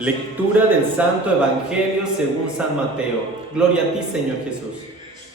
Lectura del Santo Evangelio según San Mateo. Gloria a ti, Señor Jesús.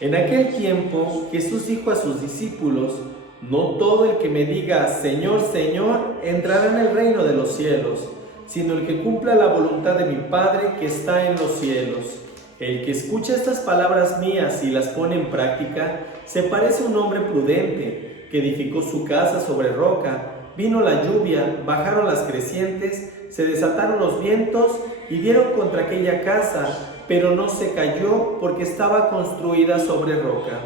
En aquel tiempo Jesús dijo a sus discípulos: no todo el que me diga Señor, Señor, entrará en el reino de los cielos, sino el que cumpla la voluntad de mi Padre que está en los cielos. El que escucha estas palabras mías y las pone en práctica, se parece a un hombre prudente que edificó su casa sobre roca. Vino la lluvia, bajaron las crecientes, se desataron los vientos y dieron contra aquella casa, pero no se cayó porque estaba construida sobre roca.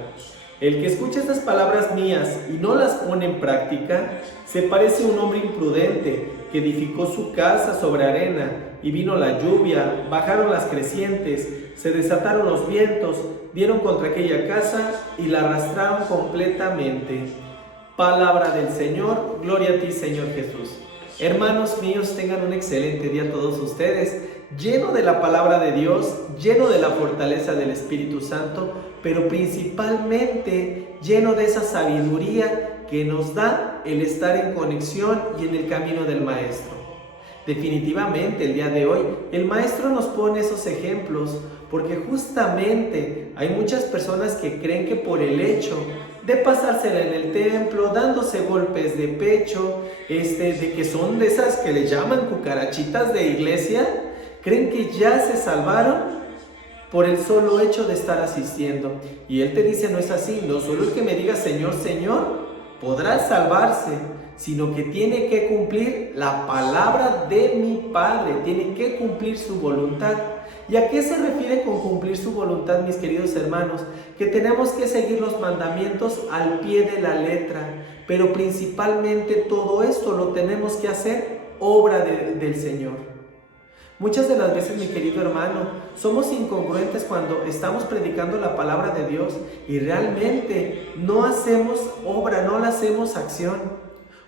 El que escucha estas palabras mías y no las pone en práctica, se parece a un hombre imprudente que edificó su casa sobre arena, y vino la lluvia, bajaron las crecientes, se desataron los vientos, dieron contra aquella casa y la arrastraron completamente. Palabra del Señor, gloria a ti, Señor Jesús. Hermanos míos, tengan un excelente día todos ustedes, lleno de la palabra de Dios, lleno de la fortaleza del Espíritu Santo, pero principalmente lleno de esa sabiduría que nos da el estar en conexión y en el camino del Maestro. Definitivamente el día de hoy el Maestro nos pone esos ejemplos porque justamente hay muchas personas que creen que por el hecho de pasársela en el templo, dándose golpes de pecho, de que son de esas que le llaman cucarachitas de iglesia, creen que ya se salvaron por el solo hecho de estar asistiendo. Y Él te dice, no es así, no solo el que me diga Señor, Señor, podrá salvarse, sino que tiene que cumplir la palabra de mi Padre, tiene que cumplir su voluntad. ¿Y a qué se refiere con cumplir su voluntad, mis queridos hermanos? Que tenemos que seguir los mandamientos al pie de la letra, pero principalmente todo esto lo tenemos que hacer obra del Señor. Muchas de las veces, mi querido hermano, somos incongruentes cuando estamos predicando la palabra de Dios y realmente no hacemos obra, no la hacemos acción.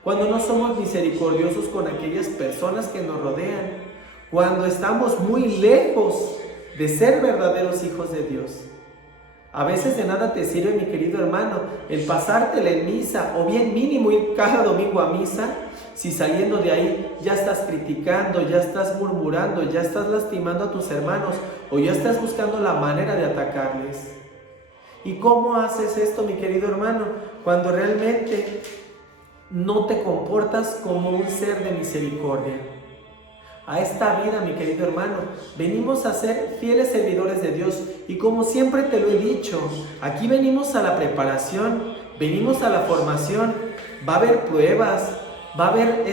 Cuando no somos misericordiosos con aquellas personas que nos rodean, cuando estamos muy lejos de ser verdaderos hijos de Dios. A veces de nada te sirve, mi querido hermano, el pasártela en misa o bien mínimo ir cada domingo a misa, si saliendo de ahí ya estás criticando, ya estás murmurando, ya estás lastimando a tus hermanos o ya estás buscando la manera de atacarles. ¿Y cómo haces esto, mi querido hermano? Cuando realmente no te comportas como un ser de misericordia. A esta vida, mi querido hermano, venimos a ser fieles servidores de Dios y como siempre te lo he dicho, aquí venimos a la preparación, venimos a la formación, va a haber pruebas, va a haber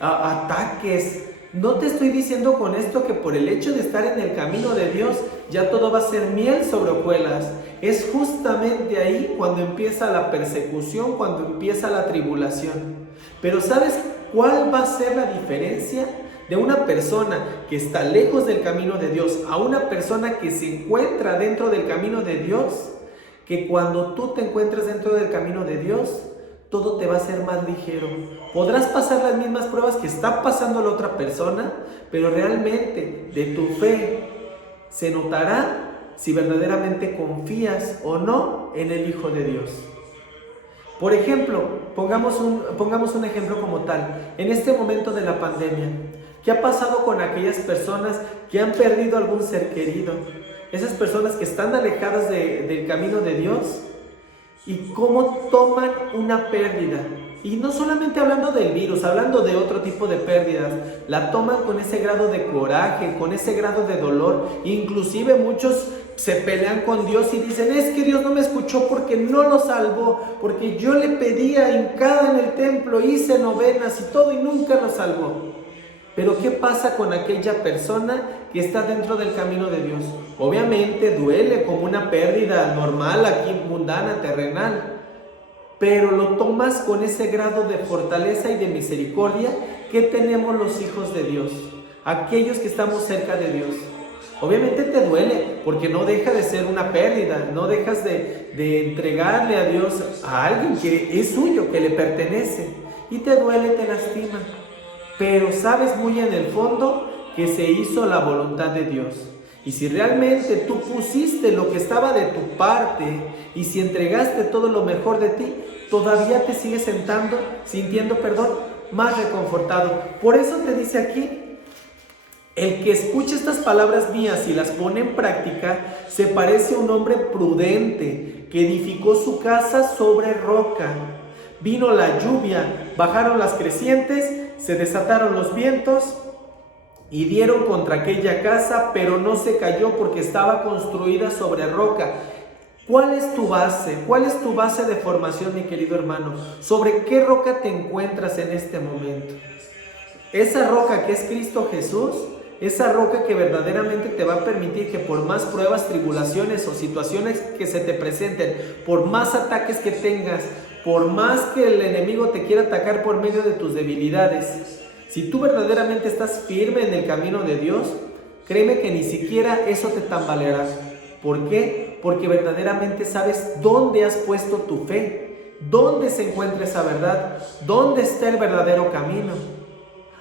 ataques. No te estoy diciendo con esto que por el hecho de estar en el camino de Dios ya todo va a ser miel sobre hojuelas. Es justamente ahí cuando empieza la persecución, cuando empieza la tribulación. Pero ¿sabes cuál va a ser la diferencia de una persona que está lejos del camino de Dios a una persona que se encuentra dentro del camino de Dios? Que cuando tú te encuentres dentro del camino de Dios, todo te va a ser más ligero. Podrás pasar las mismas pruebas que está pasando la otra persona, pero realmente de tu fe se notará si verdaderamente confías o no en el Hijo de Dios. Por ejemplo, pongamos un ejemplo como tal. En este momento de la pandemia, ¿qué ha pasado con aquellas personas que han perdido algún ser querido? Esas personas que están alejadas del camino de Dios. ¿Y cómo toman una pérdida? Y no solamente hablando del virus, hablando de otro tipo de pérdidas, la toman con ese grado de coraje, con ese grado de dolor. Inclusive muchos se pelean con Dios y dicen, es que Dios no me escuchó porque no lo salvó, porque yo le pedía hincada en el templo, hice novenas y todo y nunca lo salvó. Pero ¿qué pasa con aquella persona que está dentro del camino de Dios? Obviamente duele como una pérdida normal aquí, mundana, terrenal, pero lo tomas con ese grado de fortaleza y de misericordia que tenemos los hijos de Dios, aquellos que estamos cerca de Dios. Obviamente te duele porque no deja de ser una pérdida, no dejas de entregarle a Dios a alguien que es suyo, que le pertenece, y te duele, te lastima. Pero sabes muy en el fondo que se hizo la voluntad de Dios. Y si realmente tú pusiste lo que estaba de tu parte y si entregaste todo lo mejor de ti, todavía te sigues sintiendo más reconfortado. Por eso te dice aquí El que escucha estas palabras mías y las pone en práctica, se parece a un hombre prudente que edificó su casa sobre roca. Vino la lluvia, bajaron las crecientes, se desataron los vientos y dieron contra aquella casa, pero no se cayó porque estaba construida sobre roca. ¿Cuál es tu base? ¿Cuál es tu base de formación, mi querido hermano? ¿Sobre qué roca te encuentras en este momento? Esa roca que es Cristo Jesús, esa roca que verdaderamente te va a permitir que por más pruebas, tribulaciones o situaciones que se te presenten, por más ataques que tengas, por más que el enemigo te quiera atacar por medio de tus debilidades, si tú verdaderamente estás firme en el camino de Dios, créeme que ni siquiera eso te tambaleará. ¿Por qué? Porque verdaderamente sabes dónde has puesto tu fe, dónde se encuentra esa verdad, dónde está el verdadero camino.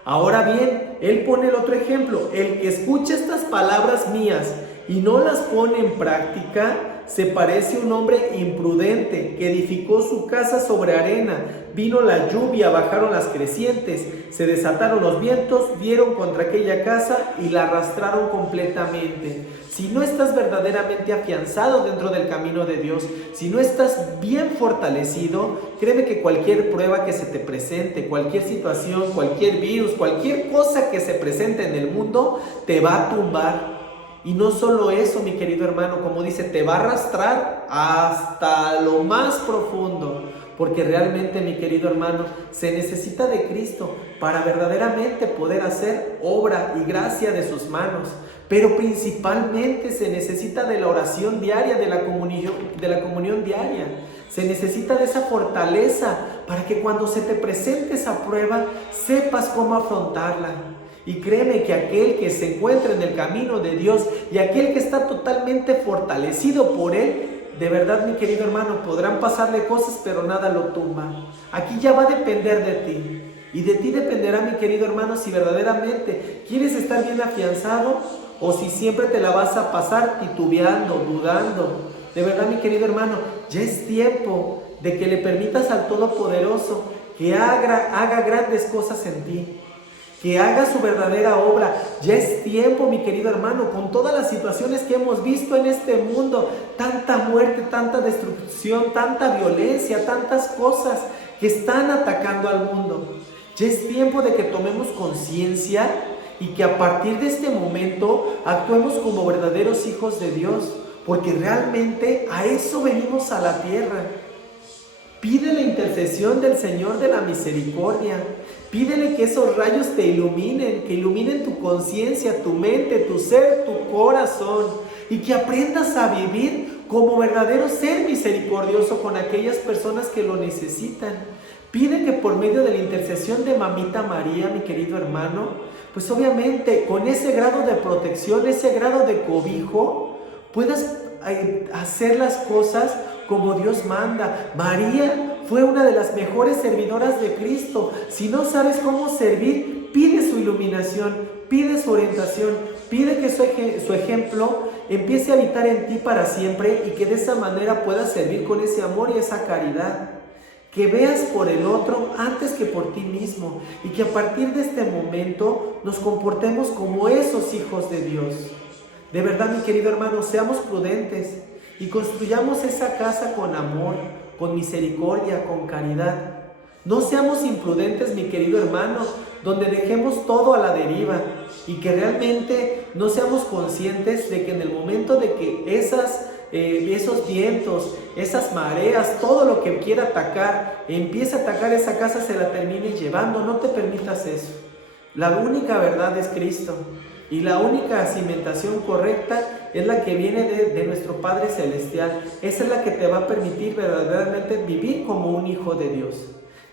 Ahora bien, él pone el otro ejemplo: el que escucha estas palabras mías y no las pone en práctica, se parece a un hombre imprudente que edificó su casa sobre arena. Vino la lluvia, bajaron las crecientes, se desataron los vientos, dieron contra aquella casa y la arrastraron completamente. Si no estás verdaderamente afianzado dentro del camino de Dios, si no estás bien fortalecido, créeme que cualquier prueba que se te presente, cualquier situación, cualquier virus, cualquier cosa que se presente en el mundo, te va a tumbar. Y no solo eso, mi querido hermano, como dice, te va a arrastrar hasta lo más profundo. Porque realmente, mi querido hermano, se necesita de Cristo para verdaderamente poder hacer obra y gracia de sus manos. Pero principalmente se necesita de la oración diaria, de la comunión diaria. Se necesita de esa fortaleza para que cuando se te presente esa prueba, sepas cómo afrontarla. Y créeme que aquel que se encuentra en el camino de Dios y aquel que está totalmente fortalecido por Él, de verdad, mi querido hermano, podrán pasarle cosas, pero nada lo tumba. Aquí ya va a depender de ti. Y de ti dependerá, mi querido hermano, si verdaderamente quieres estar bien afianzado o si siempre te la vas a pasar titubeando, dudando. De verdad, mi querido hermano, ya es tiempo de que le permitas al Todopoderoso que haga grandes cosas en ti, que haga su verdadera obra. Ya es tiempo, mi querido hermano, con todas las situaciones que hemos visto en este mundo, tanta muerte, tanta destrucción, tanta violencia, tantas cosas que están atacando al mundo. Ya es tiempo de que tomemos conciencia y que a partir de este momento actuemos como verdaderos hijos de Dios, porque realmente a eso venimos a la tierra. Pide la intercesión del Señor de la misericordia. Pídele que esos rayos te iluminen, que iluminen tu conciencia, tu mente, tu ser, tu corazón, y que aprendas a vivir como verdadero ser misericordioso con aquellas personas que lo necesitan. Pide que por medio de la intercesión de Mamita María, mi querido hermano, pues obviamente con ese grado de protección, ese grado de cobijo, puedas hacer las cosas como Dios manda. María fue una de las mejores servidoras de Cristo. Si no sabes cómo servir, pide su iluminación, pide su orientación, pide que su ejemplo empiece a habitar en ti para siempre y que de esa manera puedas servir con ese amor y esa caridad. Que veas por el otro antes que por ti mismo y que a partir de este momento nos comportemos como esos hijos de Dios. De verdad, mi querido hermano, seamos prudentes y construyamos esa casa con amor, con misericordia, con caridad. No seamos imprudentes, mi querido hermano, donde dejemos todo a la deriva y que realmente no seamos conscientes de que en el momento de que esos vientos, esas mareas, todo lo que quiera atacar, empieza a atacar esa casa, se la termine llevando. No te permitas eso. La única verdad es Cristo. Y la única cimentación correcta es la que viene de nuestro Padre Celestial. Esa es la que te va a permitir verdaderamente vivir como un hijo de Dios.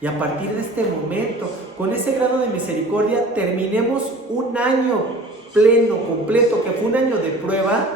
Y a partir de este momento, con ese grado de misericordia, terminemos un año pleno, completo, que fue un año de prueba,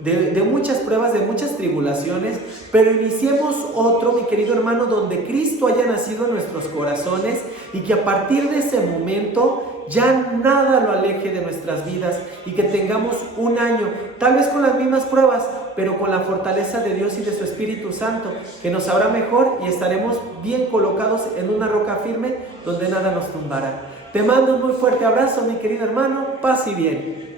de muchas pruebas, de muchas tribulaciones, pero iniciemos otro, mi querido hermano, donde Cristo haya nacido en nuestros corazones y que a partir de ese momento ya nada lo aleje de nuestras vidas y que tengamos un año, tal vez con las mismas pruebas, pero con la fortaleza de Dios y de su Espíritu Santo, que nos sabrá mejor y estaremos bien colocados en una roca firme donde nada nos tumbará. Te mando un muy fuerte abrazo, mi querido hermano. Paz y bien.